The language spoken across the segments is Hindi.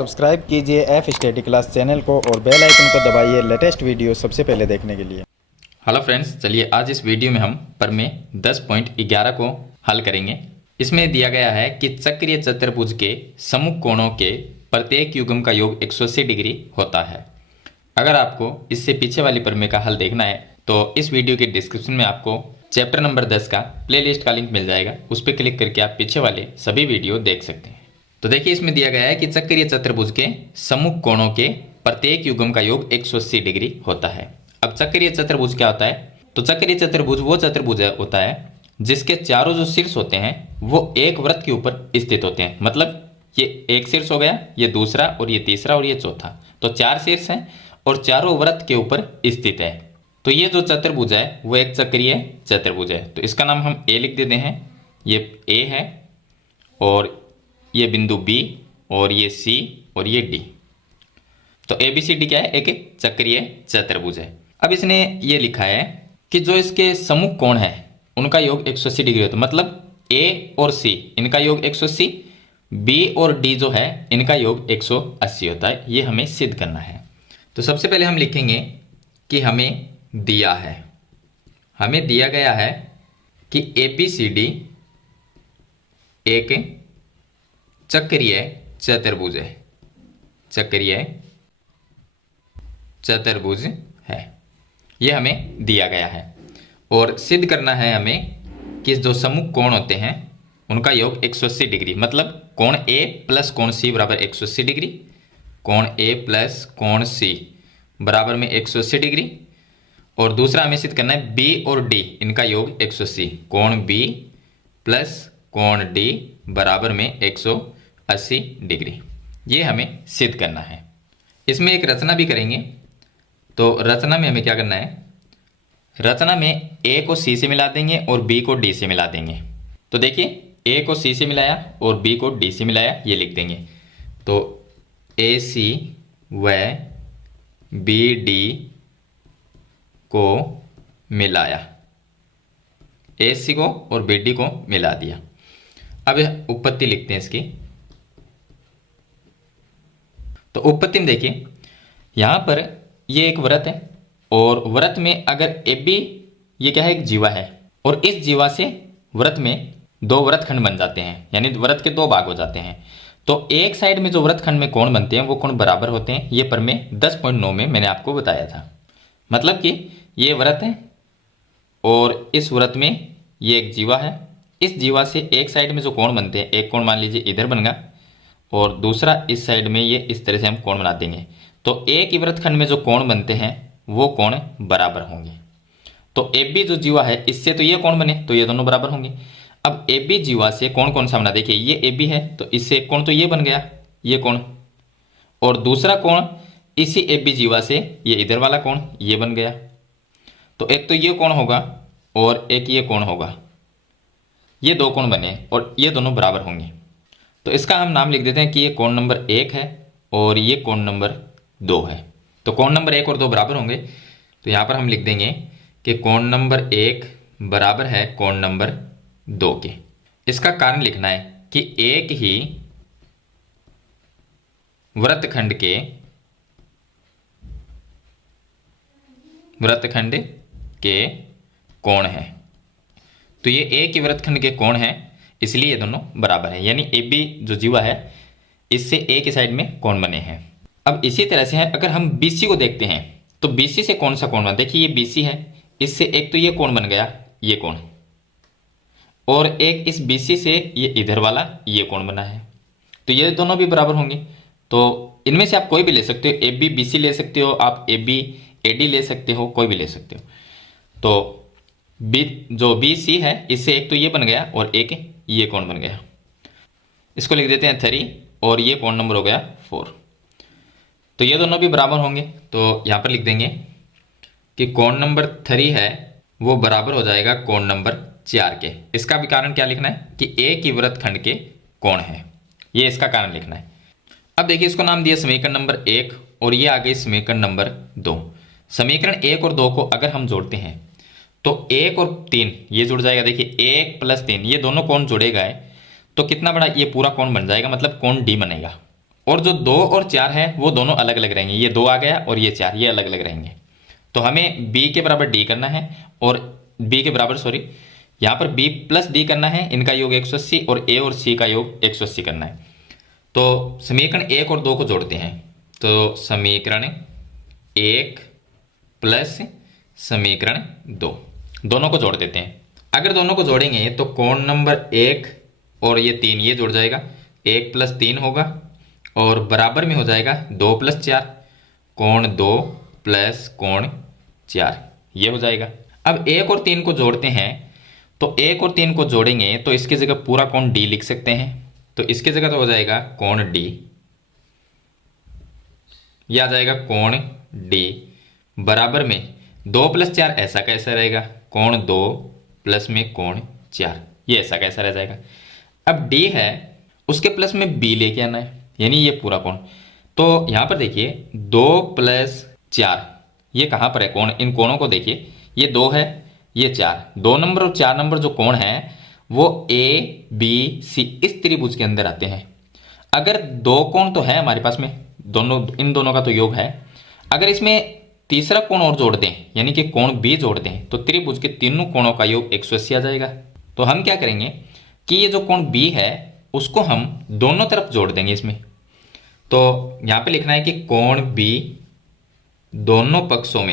सब्सक्राइब कीजिए एफ स्टडी क्लास चैनल को और बेल आइकन को दबाइए लेटेस्ट वीडियो सबसे पहले देखने के लिए। हेलो फ्रेंड्स, चलिए आज इस वीडियो में हम प्रमेय 10.11 को हल करेंगे। इसमें दिया गया है कि चक्रीय चतुर्भुज के सम्मुख कोणों के प्रत्येक युग्म का योग 180 डिग्री होता है। अगर आपको इससे पीछे वाली प्रमेय का हल देखना है तो इस वीडियो के डिस्क्रिप्शन में आपको चैप्टर नंबर 10 का प्लेलिस्ट का लिंक मिल जाएगा। उस पर क्लिक करके आप पीछे वाले सभी वीडियो देख सकते हैं। तो देखिए, इसमें दिया गया है कि चक्रीय चतुर्भुज के सम्मुख कोणों के प्रत्येक युग्म का योग 180 डिग्री होता है। अब चक्रीय चतुर्भुज क्या होता है? तो चक्रीय चतुर्भुज वो चतुर्भुज होता है जिसके चारों जो शीर्ष होते हैं वो एक वृत्त के ऊपर स्थित होते हैं। मतलब ये एक शीर्ष हो गया, ये दूसरा और ये तीसरा और ये चौथा, तो चार शीर्ष हैं और चारों वृत्त के ऊपर स्थित है। तो ये जो चतुर्भुज है वो एक चक्रीय चतुर्भुज है। तो इसका नाम हम ए लिख देते हैं। ये ए है और ये बिंदु बी और ये सी और ये डी। तो ए बी सी डी क्या है? एक चक्रीय चतुर्भुज है। अब इसने ये लिखा है कि जो इसके सम्मुख कोण है उनका योग 180 डिग्री होता है। मतलब ए और सी इनका योग 180, बी और डी जो है इनका योग 180 होता है। ये हमें सिद्ध करना है। तो सबसे पहले हम लिखेंगे कि हमें दिया गया है कि ABCD एक चक्रीय चतुर्भुज है। चक्रीय चतुर्भुज है, यह हमें दिया गया है। और सिद्ध करना है हमें कि जो सम्मुख कोण होते हैं उनका योग 180 डिग्री। मतलब कोण A प्लस कोण C बराबर 180 डिग्री। कोण A प्लस कोण C बराबर में 180 डिग्री। और दूसरा हमें सिद्ध करना है B और D इनका योग 180। कोण B प्लस कोण D बराबर में 180 डिग्री। ये हमें सिद्ध करना है। इसमें एक रचना भी करेंगे। तो रचना में हमें क्या करना है? रचना में A को C से मिला देंगे और B को D से मिला देंगे। तो देखिए, A को C से मिलाया और B को D से मिलाया, ये लिख देंगे। तो AC व BD को मिलाया, AC को और BD को मिला दिया। अब उत्पत्ति लिखते हैं इसकी। तो उत्पत्ति में देखिए, यहां पर ये एक वृत्त है और वृत्त में अगर AB ये क्या है? एक जीवा है और इस जीवा से वृत्त में दो वृत्तखंड बन जाते हैं, यानी वृत्त के दो भाग हो जाते हैं। तो एक साइड में जो वृत्तखंड में कोण बनते हैं वो कोण बराबर होते हैं। ये प्रमेय 10.9 में मैंने आपको बताया था। मतलब कि ये वृत्त है और इस वृत्त में ये एक जीवा है। इस जीवा से एक साइड में जो कोण बनते हैं, एक कोण मान लीजिए इधर बन गया और दूसरा इस साइड में, ये इस तरह से हम कोण बना देंगे। तो एक ही वृत्तखंड में जो कोण बनते हैं वो कोण बराबर होंगे। तो AB जो जीवा है इससे तो ये कोण बने, तो ये दोनों बराबर होंगे। अब AB जीवा से कौन कौन सा बना? देखिए, ये AB है तो इससे एक कोण तो ये बन गया, ये कोण। और दूसरा कोण इसी AB जीवा से ये इधर वाला कोण ये बन गया। तो एक तो ये कोण होगा और एक ये कोण होगा। ये दो कोण बने और ये दोनों बराबर होंगे। तो इसका हम नाम लिख देते हैं कि ये कोण नंबर 1 है और ये कोण नंबर 2 है। तो कोण नंबर 1 और 2 बराबर होंगे। तो यहाँ पर हम लिख देंगे कि कोण नंबर 1 बराबर है कोण नंबर 2 के। इसका कारण लिखना है कि एक ही वृत्तखंड के कोण है। तो ये एक ही वृत्तखंड के कोण है, इसलिए ये दोनों बराबर है। यानी AB जो जीवा है इससे एक ही साइड में कोण बने हैं। अब इसी तरह से है, अगर हम BC को देखते हैं तो BC से कौन सा कोण बना? देखिए, ये BC है, इससे एक तो ये कोण बन गया, ये कोण, और एक इस BC से ये इधर वाला ये कोण बना है। तो ये दोनों भी बराबर होंगे। तो इनमें से आप कोई भी ले सकते हो, AB BC ले सकते हो, आप AB AD ले सकते हो, कोई भी ले सकते हो। तो जो BC है इससे एक तो ये बन गया और एक ये कोण बन गया। इसको लिख देते हैं 3 और ये कोण नंबर हो गया 4। तो ये दोनों भी बराबर होंगे। तो यहाँ पर लिख देंगे कि कोण नंबर 3 है वो बराबर हो जाएगा कोण नंबर 4 के। इसका भी कारण क्या लिखना है कि एक ही वृत्तखंड के कोण है, ये इसका कारण लिखना है। अब देखिए, इसको नाम दिया समीकरण नंबर 1 और ये आ गई समीकरण नंबर 2। समीकरण 1 और 2 को अगर हम जोड़ते हैं तो 1 और 3 ये जुड़ जाएगा। देखिए, 1 प्लस 3 ये दोनों कोण जुड़ेगा तो कितना बड़ा ये पूरा कोण बन जाएगा, मतलब कोण D बनेगा। और जो 2 और 4 है वो दोनों अलग अलग रहेंगे, ये 2 आ गया और ये 4, ये अलग अलग रहेंगे। तो हमें b के बराबर d करना है और b के बराबर सॉरी यहाँ पर b प्लस d करना है, इनका योग 180 और a और c का योग 180 करना है। तो समीकरण 1 और 2 को जोड़ते हैं। तो समीकरण 1 प्लस समीकरण 2 दोनों को जोड़ देते हैं। अगर दोनों को जोड़ेंगे तो कोण नंबर 1 और ये 3 ये जुड़ जाएगा, 1 प्लस 3 होगा और बराबर में हो जाएगा 2 प्लस 4, कोण 2 प्लस कोण 4 ये हो जाएगा। अब 1 और 3 को जोड़ते हैं, तो 1 और 3 को जोड़ेंगे तो इसकी जगह पूरा कोण d लिख सकते हैं। तो इसकी जगह तो हो जाएगा कोण d, यह आ जाएगा कोण d बराबर में 2 प्लस 4 ऐसा कैसा रहेगा, कोण 2 प्लस में कोण 4 ये ऐसा कैसा रह जाएगा। अब d है उसके प्लस में b लेके आना है, यानी ये पूरा कोण। तो यहाँ पर देखिए 2 प्लस 4 ये कहाँ पर है कोण, इन कोणों को देखिए, ये 2 है ये 4, 2 नंबर और 4 नंबर जो कोण है वो a b c इस त्रिभुज के अंदर आते हैं। अगर 2 कोण तो है हमारे पास में, दोनों इन दोनों का तो योग है, अगर इसमें तीसरा कोण और जोड़ दें यानी कि कोण b जोड़ दें तो त्रिभुज के तीनों कोणों का योग 180 आ जाएगा। तो हम क्या करेंगे कि ये जो कोण b है उसको हम दोनों तरफ जोड़ देंगे इसमें। तो यहाँ पे लिखना है कि कोण b दोनों पक्षों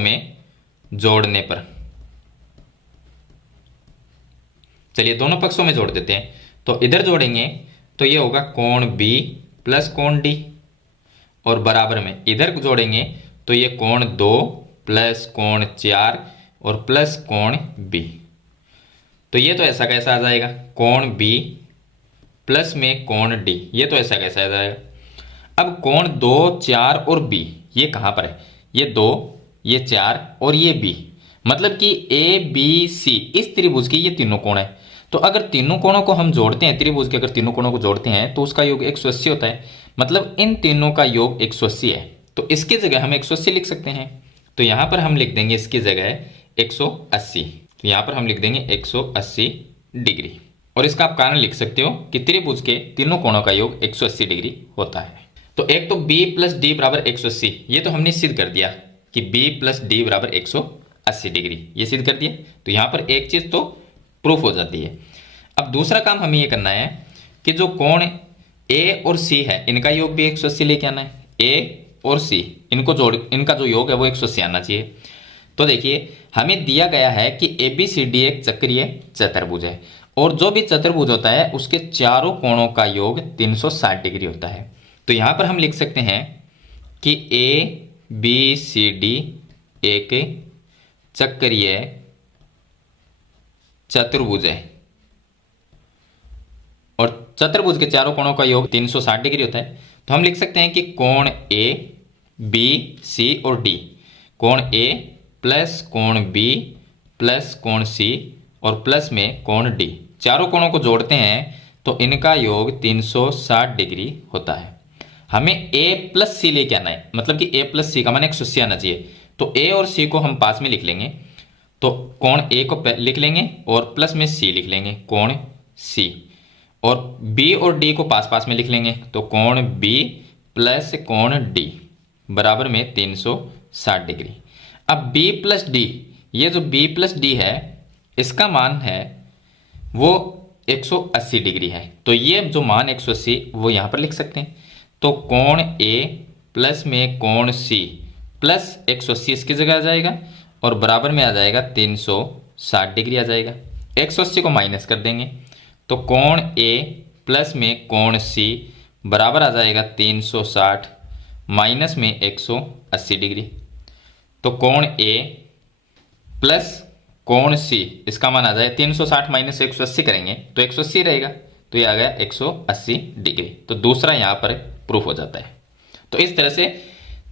में जोड़ने पर, चलिए दोनों पक्षों में जोड़ देते हैं। तो इधर जोड़ेंगे तो ये होगा कोण b प्लस कोण d और बराबर में इधर जोड़ेंगे तो ये कोण 2 प्लस कोण 4 और प्लस कोण b। तो ये तो ऐसा कैसा आ जाएगा, कोण b प्लस में कोण d, ये तो ऐसा कैसा आ जाएगा। अब कोण 2 4 और b ये कहाँ पर है, ये 2 ये 4 और ये b, मतलब कि a b c इस त्रिभुज की ये तीनों कोण है। तो अगर तीनों कोणों को हम जोड़ते हैं, त्रिभुज के अगर तीनों कोणों को जोड़ते हैं तो उसका योग 180 होता है, मतलब इन तीनों का योग 180 है। तो इसकी जगह हम 180 लिख सकते हैं। तो यहाँ पर हम लिख देंगे इसकी जगह 180, तो यहाँ पर हम लिख देंगे 180 डिग्री। और इसका आप कारण लिख सकते हो कि त्रिभुज के तीनों कोणों का योग 180 डिग्री होता है। तो एक तो b प्लस डी बराबर 180 ये तो हमने सिद्ध कर दिया कि b प्लस डी बराबर 180 डिग्री, ये सिद्ध कर दिया। तो यहाँ पर एक चीज तो प्रूफ हो जाती है। अब दूसरा काम हमें ये करना है कि जो कोण a और c है इनका योग भी 180 लेके आना है। a और c इनको जोड़, इनका जो योग है वो 180 आना चाहिए। तो देखिए हमें दिया गया है कि ABCD एक चक्रीय चतुर्भुज है और जो भी चतुर्भुज होता है उसके चारों कोणों का योग 360 डिग्री होता है। तो यहाँ पर हम लिख सकते हैं कि ABCD एक चक्रीय चतुर्भुज है और चतुर्भुज के चारों कोणों का योग 360 डिग्री होता है। तो हम लिख सकते हैं कि कोण A B C और D, कोण A प्लस कोण B प्लस कोण C और प्लस में कोण D, चारों कोणों को जोड़ते हैं तो इनका योग 360 डिग्री होता है। हमें A प्लस C लेके आना है, मतलब कि A प्लस C का मान 180 आना चाहिए। तो A और C को हम पास में लिख लेंगे, तो कोण A को लिख लेंगे और प्लस में C लिख लेंगे कोण C, और B और D को पास पास में लिख लेंगे तो कोण B प्लस कोण D बराबर में 360 डिग्री। अब B प्लस D, ये जो B प्लस D है इसका मान है वो 180 डिग्री है। तो ये जो मान 180 वो यहाँ पर लिख सकते हैं। तो कोण A प्लस में कोण C प्लस 180 इसकी जगह आ जाएगा और बराबर में आ जाएगा 360 डिग्री आ जाएगा। 180 को माइनस कर देंगे तो कोण A प्लस में कोण C बराबर आ जाएगा 360 माइनस में 180 डिग्री। तो कोण A प्लस कोण C इसका मान आ जाए 360 माइनस 180 करेंगे तो 180 रहेगा, तो ये आ गया 180 डिग्री। तो दूसरा यहाँ पर प्रूफ हो जाता है। तो इस तरह से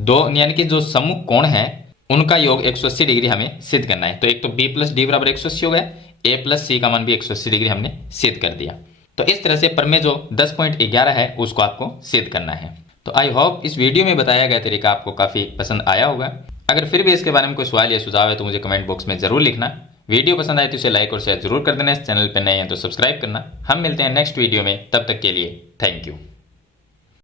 दो यानी कि जो सम्मुख कोण है उनका योग 180 डिग्री हमें सिद्ध करना है। तो एक तो B प्लस डी बराबर 180 हो गया, A प्लस C का मान भी 180 डिग्री हमने सिद्ध कर दिया। तो इस तरह से प्रमेय जो 10.11 है उसको आपको सिद्ध करना है। तो आई होप इस वीडियो में बताया गया तरीका आपको काफ़ी पसंद आया होगा। अगर फिर भी इसके बारे में कोई सवाल या सुझाव है तो मुझे कमेंट बॉक्स में ज़रूर लिखना। वीडियो पसंद आए तो इसे लाइक और शेयर जरूर कर देना। इस चैनल पर नए हैं तो सब्सक्राइब करना। हम मिलते हैं नेक्स्ट वीडियो में, तब तक के लिए थैंक यू।